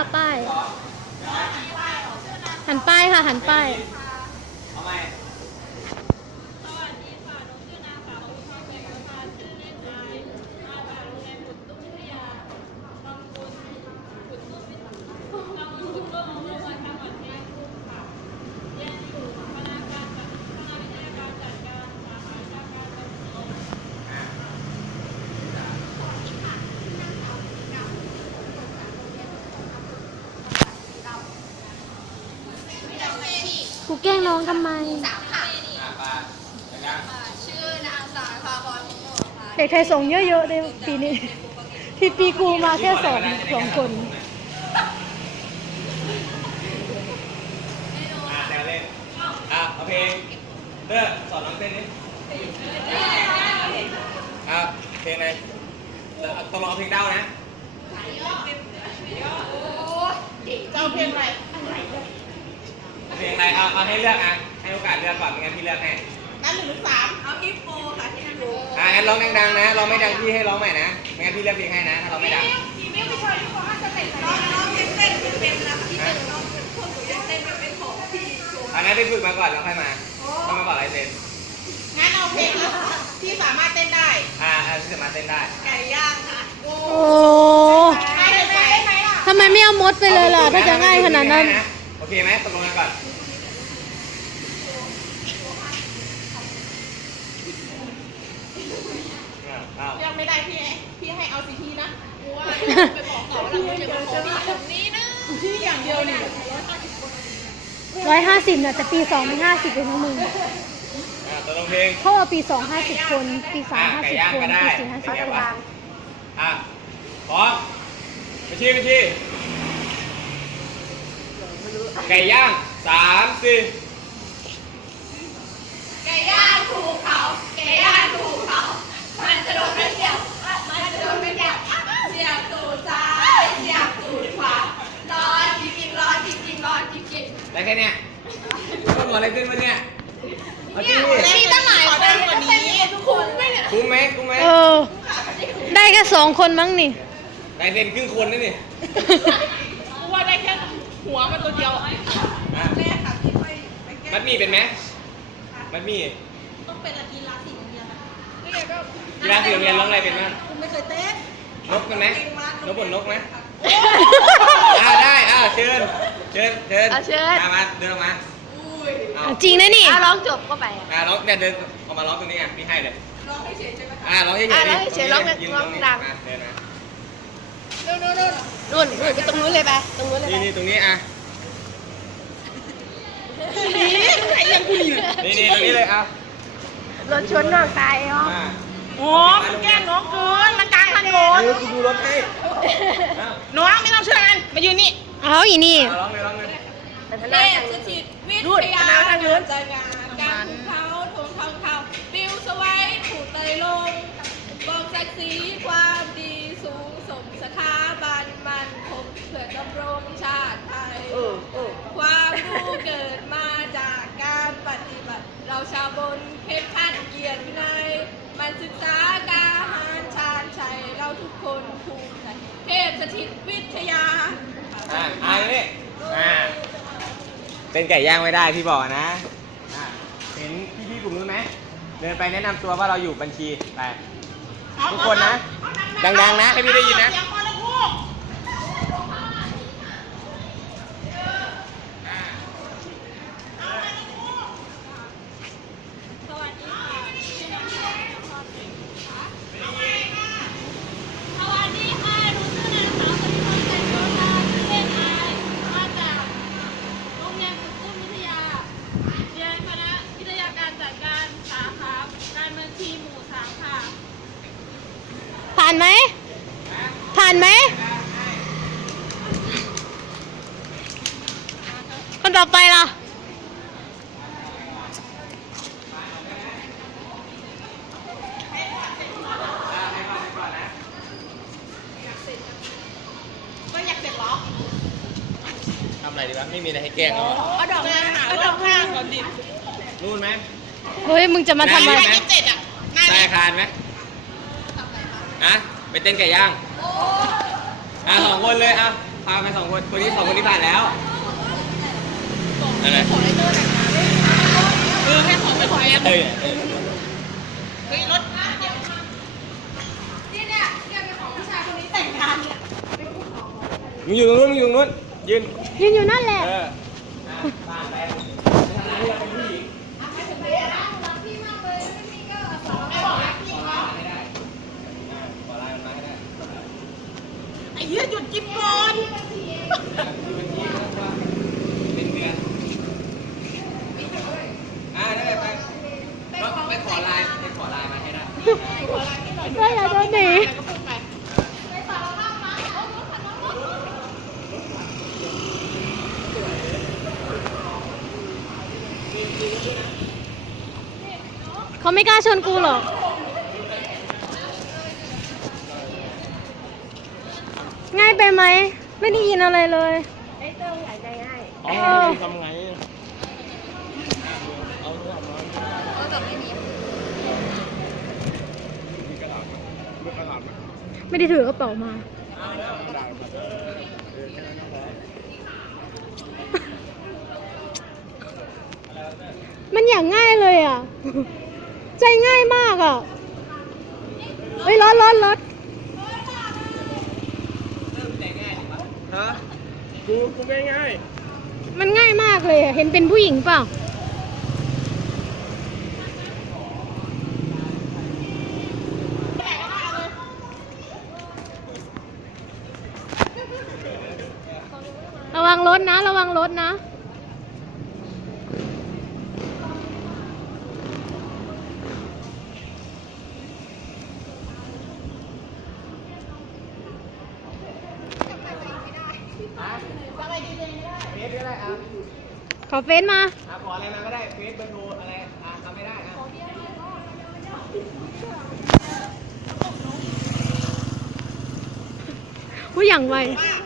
ค่ะป้าย หันป้ายค่ะ หันป้าย เอาไหมครูแกล้งน้องทำไมอ่าปลาไปยังชื่อนางสาวพาพรมุกโมค่ะเด็กไทยส่งเยอะๆในปีนี้ ที่ปีกูมาแค่สองสองคน อ่าแซวเล่นอะเอาเพลงเลิกสอนน้องเต้นดิอะเพลงอะไรเออต้องร้องเพลงเด้านะ เจ้าเพลงอะไร เพลงอะไรเอาเอาให้เลือกอะให้โอกาสเลือกก่อนไม่งั้นพี่เลือกให้นั่นหนึ่งถึงสามเอาฮิปโปค่ะที่นั่นดูอะงั้นร้องดังๆนะร้องไม่ดังพี่ให้ร้องใหม่นะไม่งั้นพี่เลือกเพลงให้นะถ้าร้องไม่ดังทีไม่ไม่ใช่ที่เขาอาจจะเต้นน้องน้องเต้นเต้นเป็นนะพี่เต้นน้องพวกหนูยังเต้นเป็นของพี่โชว์อันนั้นไปฝึกมาก่อนแล้วค่อยมาต้องมาบอกอะไรเซ็นงั้นเอาเพลงที่สามารถเต้นได้อ่าอ่าที่สามารถเต้นได้ไก่ย่างค่ะโอ้โอ้ได้เลยได้ไหมล่ะทำไมไม่เอามดไปเลยล่ะถ้าจะง่ายขนาดนั้นโอ เคไหมตกลงกันก่อนอะอ้าวยังไม่ได้พี่พี่ให้เอาสิทีนะว่าไปบอกเขาว่าเราจะมาขอพี่คนนี้นะพี่อย่างเดียวนี่ร้อยห้าสิบน่ะแต่ปีสองไม่ห้าสิบเลยนะมึงอะตกลงเพลงเพราะว่าปีสองห้าสิบคน ปีสามห้าสิบคนอะปีไก่สี่ย่างห้าก็สิบได้คนอะพร้อมไปชี้ไปชี้ ไก่ย่างสามสี่ไก่ย่างถูกเขาไก่ย่างถูกเขามันจะโดนไม่เสียบมันจะโดนไม่เสียบเสียบตูดซ้ายเสียบตูดขวาร้อนจริงๆร้อนจริงๆร้อนจริงๆได้แค่เนี้ยต้องหัวอะไรขึ้นวะเนี่ยเอาดิมีตั้งหลายคนกว่านี้คุ้มไหมเนี่ยคุ้มไหมคุ้มไหมเออ ได้แค่สองคนมั้งนี่ได้เซ็นครึ่งคนนี่นี่กูว่าได้แค่ หัวมันตัวเดียวอะแรกค่ะที่ไปไปแก้มัดหมี่เป็นไหมมัดหมี่ต้องเป็นกีฬาสีโรงเรียนนะนี่ก็กีฬาสีโรงเรียนร้องอะไรเป็นบ้างกูไม่เคยเต้นนกเป็นไหมนกบนนกไหมอ่าได้อ่าเชิญเชิญเชิญอะเชิญ อะมาเดินออกมาอุ้ยเอาจริงนะนี่อะร้องจบก็ไปอะ อ่าร้องเนี่ยเดินออกมาร้องตรงนี้อะพี่ให้เลยร้องให้เฉยใช่ไหมคะอ่าร้องเฉยๆอะดิร้องเฉยๆร้องแบบยืนร้องตนี้ดัง มาเดินมาโน่นโน่นโน่นนู่นนู่นไปตรงนู้นเลยไปตรงนู้นเลยไปนี่นี่ตรงนี้อะนี่ใครยังกูอยู่นี่นี่ตรงนี้เลยอะรถชนน้องตายอ๋อมาโอ้มันแกล้งน้องเกินมันกลางถนนเดี๋ยวกูดูรถให้อะน้องไม่ต้องเชื่อกันมายืนนี่เอาอีนี่อะร้องเลยร้องเลยแต่ทเลนายขสถิตวิทยาการจัดงานการถูกเขาทงเขาเขาบิวสไว้ถูกเตยลงบอกศักดิ์ศรีความ มันคงเพื่อดำรงชาติไทย เออเออความรู้เกิดมาจากการปฏิบัติ เราชาวบนเข้มขันเกียรติวินัยมันศึกษาการหารชาญชัย เราทุกคนภูมิใจเทพสถิตวิทยา อะอะนี่อะเป็นไก่ย่างไม่ได้พี่บอกนะอะเห็นพี่ๆกลุ่มนู้นไหมเดินไปแนะนำตัวว่าเราอยู่บัญชีไปทุกคนนะ ดังๆนะให้พี่ได้ยินนะ เสียงพอแล้วพูด สวัสดีค่ะหนูชื่อนางสาวสริพรแสนโยธาชื่อเล่นอาย มาจากโรงเรียนฝึกกุ้มวิทยา เรียนคณะวิทยาการจัดการสาขาการบัญชีหมู่สามค่ะ ผ่านไหม ผ่านไหม คนต่อไปล่ะก็อยากเสร็จเหรอทำอะไรดีวะไม่มีอะไรให้แกล้งแล้วอะเอาดอกมาหาเอาดอกข้างก่อนดินู่นไหมเฮ้ย มึงจะมาทำอะไรได้ไหมยี่สิบเจ็ดอะหน้าใต้นี้อาคารไหมอะไปเต้นไก่ย่างอะสองคนเลยอะพาไปสองคนคนนี้สองคนนี้ผ่านแล้ว อะไรขอไอเตอร์แต่งงานด้วยเออให้ขอไปขอแอมเอ้ยเอ้ยเฮ้ยรถเดี๋ยวนี่เนี่ยเนี่ยเป็นของผู้ชายคนนี้แต่งงานเนี่ยมึงอยู่ตรงนู้นมึงอยู่ตรงนู้นยืนยืนอยู่นั่นแหละเอออะผ่านไปทำงานที่เราเป็นผู้หญิงไม่บอกรักพี่เขาไม่ได้อะขอไลน์มันมาให้ได้ไอ้เหี้ยหยุดกินก่อนคือเป็นที่แล้วก็เป็นเดือนอ่าได้ไปก็ไปขอไลน์ไปขอไลน์มาให้ได้ ก็อย่าเดินหนีก็พูดไปเขาไม่กล้าชนกูหรอกง่ายไปไหม ไม่ได้ยินอะไรเลย ไอ้เติ้งใหญ่ใจง่ายเออทำไง ไม่ได้ถือกระเป๋ามา มันอย่างง่ายเลยอะ ใจง่ายมากอะ เฮ้ยรถรถรถฮะกูกูง่ายง่ายมันง่ายมากเลยอะเห็นเป็นผู้หญิงเปล่า ระวังร ถนะ ระวังรถนะเฟซก็ได้อะขอเฟซมาอะขออะไรมาก็ได้ เฟซเบอร์โทรอะไรอะทำไม่ได้อะผู้อย่างไวว่า